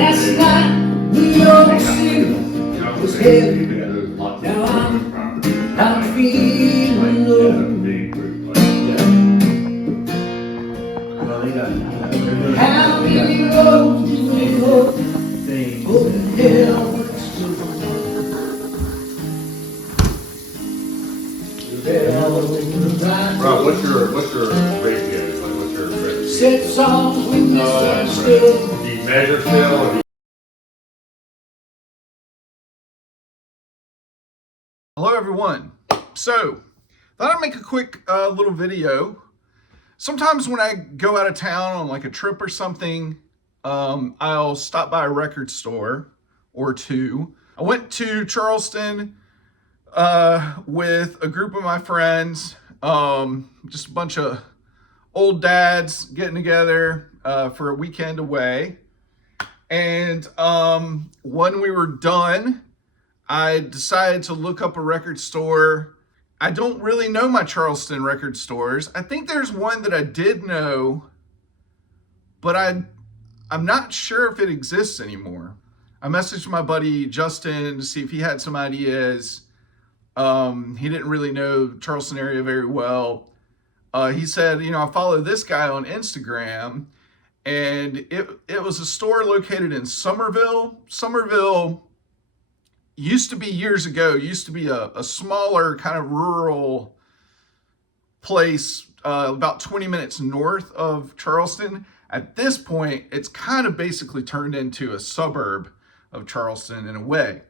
Last night, New York City was heavy. Now I'm feeling low. How many roads do we go? Oh, hell, Rob, what's your ratio? Like, what's your recipe? set songs we misunderstood. Do you measure still, or do you... Hello everyone. So, thought I'd make a quick little video. Sometimes when I go out of town on like a trip or something, I'll stop by a record store or two. I went to Charleston with a group of my friends, just a bunch of old dads getting together for a weekend away. And when we were done, I decided to look up a record store. I don't really know my Charleston record stores. I think there's one that I did know, but I'm not sure if it exists anymore. I messaged my buddy Justin to see if he had some ideas. He didn't really know Charleston area very well. He said, I follow this guy on Instagram, and it was a store located in Summerville. Summerville used to be a smaller kind of rural place, about 20 minutes north of Charleston. At this point, it's kind of basically turned into a suburb of Charleston in a way.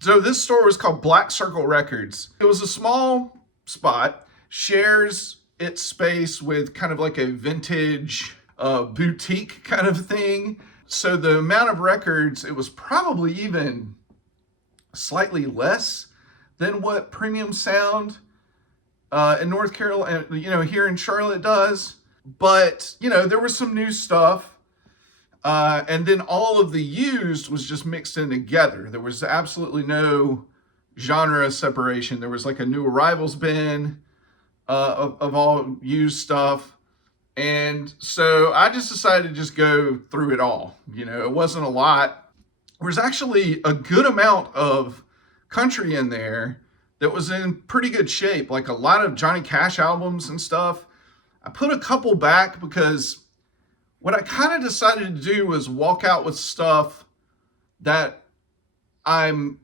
So this store was called Black Circle Records. It was a small spot, shares its space with kind of like a vintage boutique kind of thing. So the amount of records, it was probably even slightly less than what Premium Sound in North Carolina, here in Charlotte does. But, there was some new stuff. And then all of the used was just mixed in together. There was absolutely no genre separation. There was like a new arrivals bin of all used stuff. And so I just decided to just go through it all. It wasn't a lot. There was actually a good amount of country in there that was in pretty good shape, like a lot of Johnny Cash albums and stuff. I put a couple back because what I kind of decided to do was walk out with stuff that I'm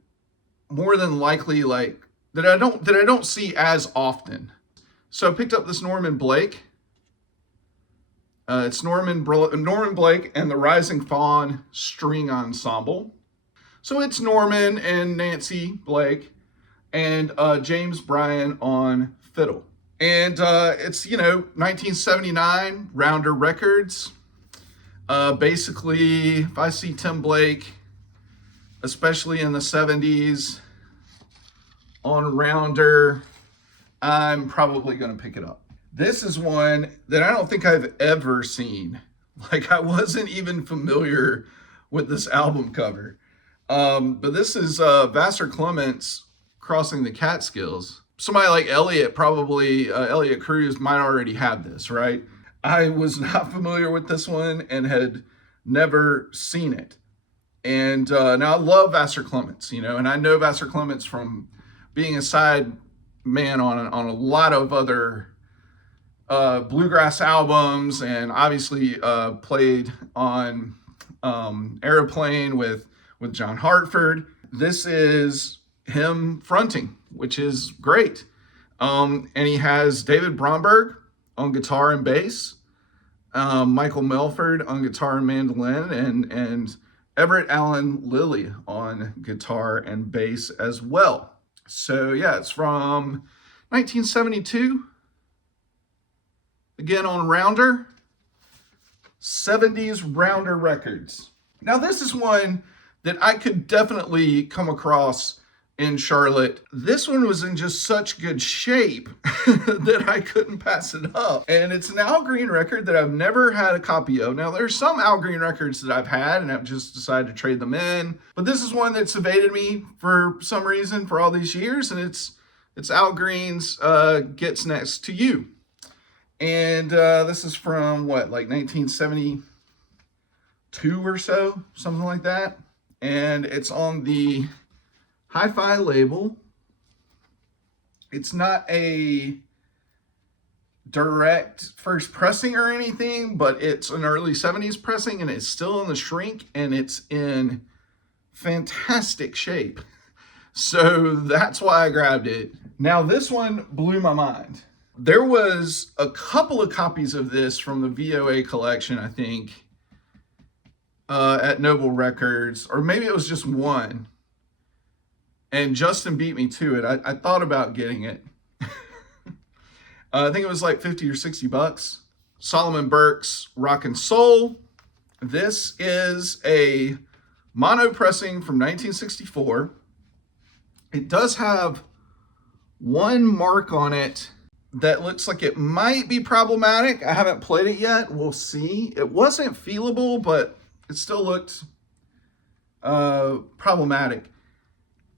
more than likely that I don't see as often. So I picked up this Norman Blake. It's Norman Blake and the Rising Fawn String Ensemble. So it's Norman and Nancy Blake and James Bryan on fiddle. And it's, 1979, Rounder Records. Basically, if I see Tim Blake, especially in the 70s, on Rounder, I'm probably going to pick it up. This is one that I don't think I've ever seen. Like, I wasn't even familiar with this album cover. But this is Vassar Clements Crossing the Catskills. Somebody like Elliot Cruz might already have this, right? I was not familiar with this one and had never seen it. And now I love Vassar Clements, and I know Vassar Clements from being a side man on a lot of other bluegrass albums, and obviously played on Aeroplane with John Hartford. This is him fronting, which is great. And he has David Bromberg on guitar and bass, Michael Melford on guitar and mandolin, and Everett Allen Lilly on guitar and bass as well. So yeah, it's from 1972. Again on Rounder, 70s Rounder Records. Now this is one that I could definitely come across in Charlotte. This one was in just such good shape that I couldn't pass it up. And it's an Al Green record that I've never had a copy of. Now there's some Al Green records that I've had and I've just decided to trade them in. But this is one that's evaded me for some reason for all these years. And it's Al Green's Gets Next to You. And this is from what, like 1972 or so, something like that. And it's on the hi-fi label. It's not a direct first pressing or anything, but it's an early 70s pressing, and it's still in the shrink, and it's in fantastic shape. So that's why I grabbed it. Now this one blew my mind. There was a couple of copies of this from the VOA collection, I think, at Noble Records, or maybe it was just one. And Justin beat me to it. I thought about getting it. I think it was like 50 or 60 bucks. Solomon Burke's Rockin' Soul. This is a mono pressing from 1964. It does have one mark on it that looks like it might be problematic. I haven't played it yet. We'll see. It wasn't feelable, but it still looked problematic.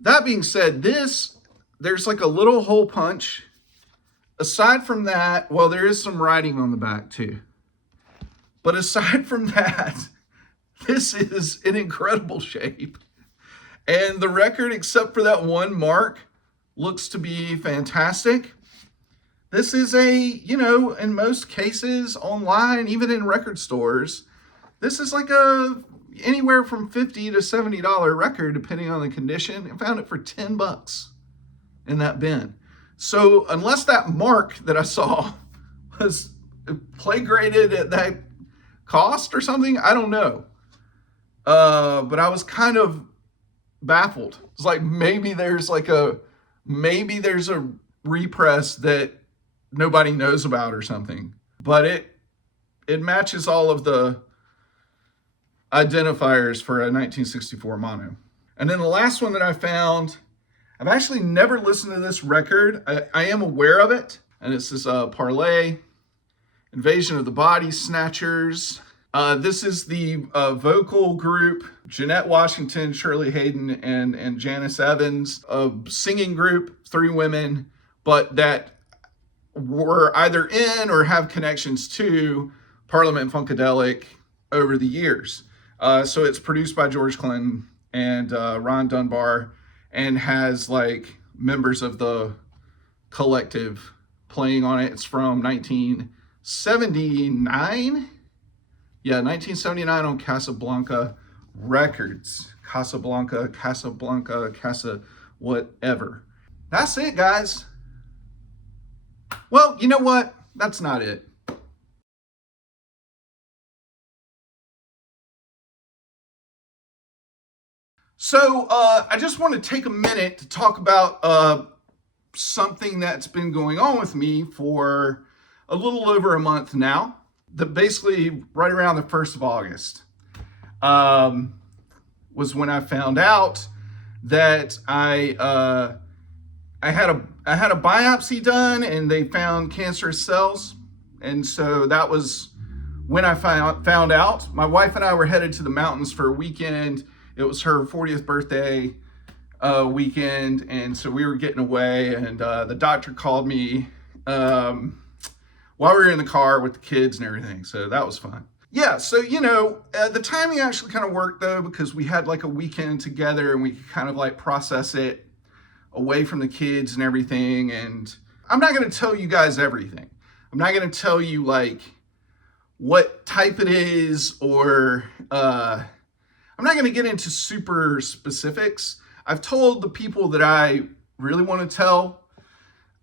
That being said, there's like a little hole punch. Aside from that, well, there is some writing on the back too. But aside from that, this is in incredible shape. And the record, except for that one mark, looks to be fantastic. This is in most cases online, even in record stores, this is like anywhere from $50 to $70 record, depending on the condition. I found it for 10 bucks in that bin. So unless that mark that I saw was play graded at that cost or something, I don't know. But I was kind of baffled. It's like maybe there's a repress that nobody knows about or something. But it matches all of the identifiers for a 1964 mono. And then the last one that I found, I've actually never listened to this record. I am aware of it. And it's this Parlay, Invasion of the Body Snatchers. This is the vocal group, Jeanette Washington, Shirley Hayden, and Janice Evans, a singing group, 3 women, but that were either in or have connections to Parliament Funkadelic over the years. So it's produced by George Clinton and Ron Dunbar, and has like members of the collective playing on it. It's from 1979. Yeah, 1979 on Casablanca Records. Casablanca, whatever. That's it, guys. Well, you know what? That's not it. So I just want to take a minute to talk about something that's been going on with me for a little over a month now. That basically right around the 1st of August was when I found out that I had a biopsy done and they found cancerous cells. And so that was when I found out. My wife and I were headed to the mountains for a weekend. It was her 40th birthday weekend, and so we were getting away, and the doctor called me while we were in the car with the kids and everything, so that was fun. Yeah, so, the timing actually kind of worked, though, because we had like a weekend together, and we could kind of like process it away from the kids and everything, and I'm not going to tell you guys everything. I'm not going to tell you, like, what type it is, or I'm not going to get into super specifics. I've told the people that I really want to tell.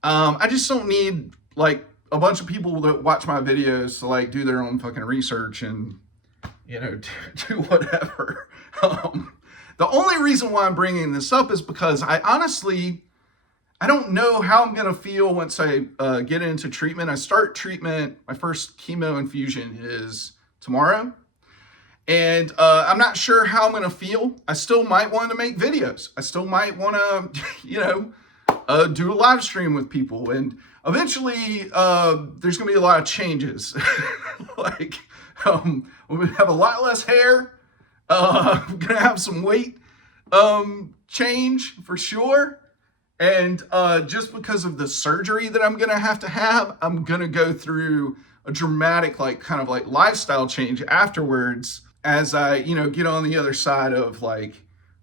I just don't need like a bunch of people that watch my videos to like do their own fucking research and, do whatever. The only reason why I'm bringing this up is because I don't know how I'm going to feel once I get into treatment. I start treatment. My first chemo infusion is tomorrow. And I'm not sure how I'm going to feel. I still might want to make videos. I still might want to, do a live stream with people. And eventually, there's going to be a lot of changes. Like, I'm going to have a lot less hair. I'm going to have some weight change for sure. And just because of the surgery that I'm gonna have, I'm gonna go through a dramatic, like, kind of like lifestyle change afterwards as I, get on the other side of like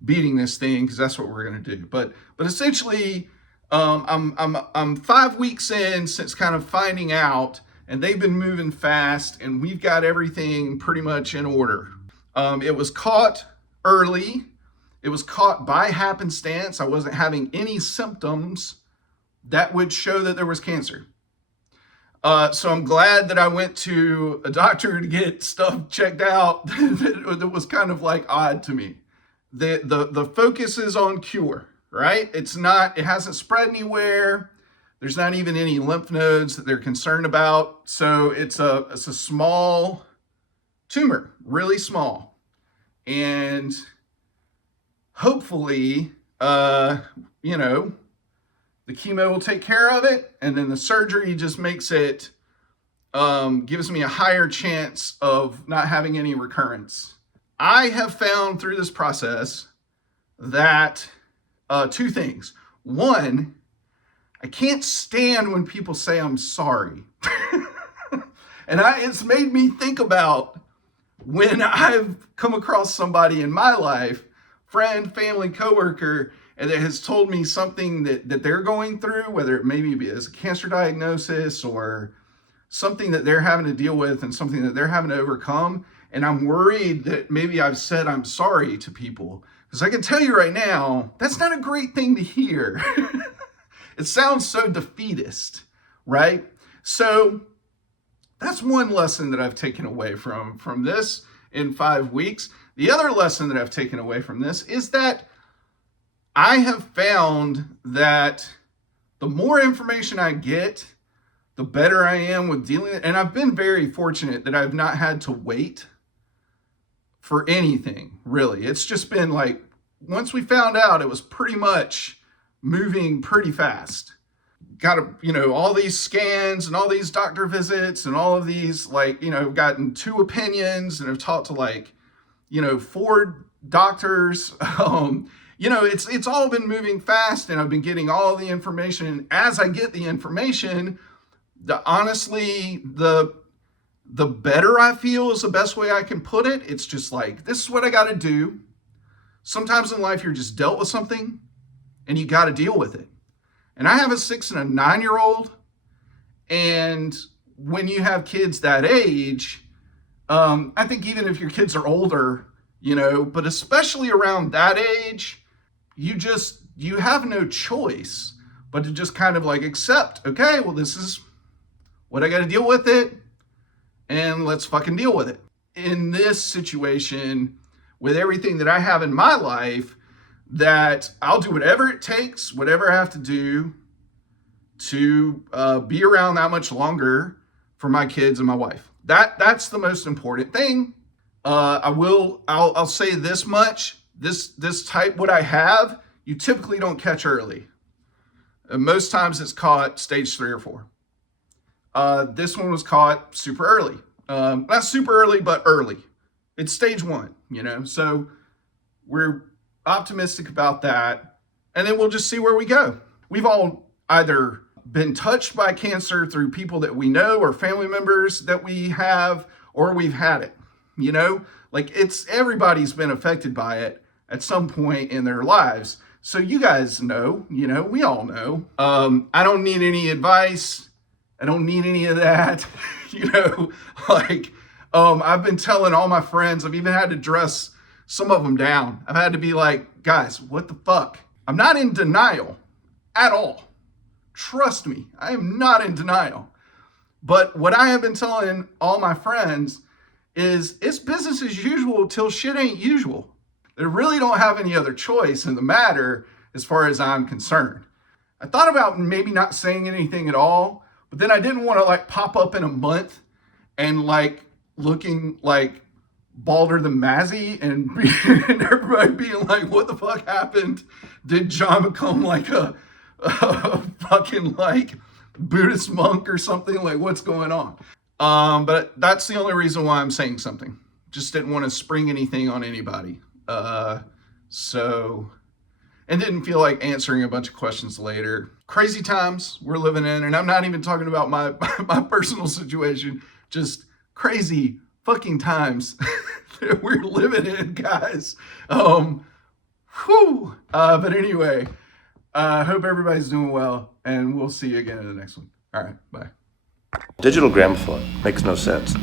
beating this thing, because that's what we're gonna do. But essentially, I'm 5 weeks in since kind of finding out, and they've been moving fast, and we've got everything pretty much in order. It was caught early. It was caught by happenstance. I wasn't having any symptoms that would show that there was cancer. So I'm glad that I went to a doctor to get stuff checked out that was kind of like odd to me. The focus is on cure, right? It hasn't spread anywhere. There's not even any lymph nodes that they're concerned about. So it's a small tumor, really small. And hopefully, the chemo will take care of it, and then the surgery just makes it, gives me a higher chance of not having any recurrence. I have found through this process that two things. One, I can't stand when people say I'm sorry. And it's made me think about when I've come across somebody in my life, friend, family, coworker, and that has told me something that they're going through, whether it maybe be as a cancer diagnosis or something that they're having to deal with and something that they're having to overcome. And I'm worried that maybe I've said I'm sorry to people. Because I can tell you right now, that's not a great thing to hear. It sounds so defeatist, right? So that's one lesson that I've taken away from this in 5 weeks. The other lesson that I've taken away from this is that I have found that the more information I get, the better I am with dealing. And I've been very fortunate that I've not had to wait for anything, really. It's just been like, once we found out, it was pretty much moving pretty fast. Got all these scans and all these doctor visits and all of these, gotten 2 opinions and have talked to 4 doctors. It's all been moving fast, and I've been getting all the information. And as I get the information, honestly, the better I feel is the best way I can put it. It's just like, this is what I got to do. Sometimes in life, you're just dealt with something and you got to deal with it. And I have a 6 and a 9-year-old. And when you have kids that age, I think even if your kids are older, but especially around that age, you have no choice but to just kind of like accept, okay, well, this is what I got to deal with it, and let's fucking deal with it. In this situation, with everything that I have in my life, that I'll do whatever it takes, whatever I have to do to be around that much longer for my kids and my wife. That's the most important thing. I'll say this much. This type, what I have, you typically don't catch early. Most times it's caught stage 3 or 4. This one was caught super early. Not super early, but early. It's stage 1, so we're optimistic about that. And then we'll just see where we go. We've all either been touched by cancer through people that we know or family members that we have, or we've had it, everybody's been affected by it at some point in their lives. So you guys know, we all know. I don't need any advice. I don't need any of that. I've been telling all my friends, I've even had to dress some of them down. I've had to be like, guys, what the fuck? I'm not in denial at all. Trust me, I am not in denial. But what I have been telling all my friends is it's business as usual till shit ain't usual. They really don't have any other choice in the matter as far as I'm concerned. I thought about maybe not saying anything at all, but then I didn't want to pop up in a month and looking like balder than Mazzy and everybody being like, what the fuck happened? Did John become a fucking Buddhist monk or something? What's going on? But that's the only reason why I'm saying something. Just didn't want to spring anything on anybody. and didn't feel like answering a bunch of questions later. Crazy times we're living in, and I'm not even talking about my personal situation, just crazy fucking times that we're living in, guys. But anyway, I hope everybody's doing well, and we'll see you again in the next one. All right, bye. Digital gramophone makes no sense.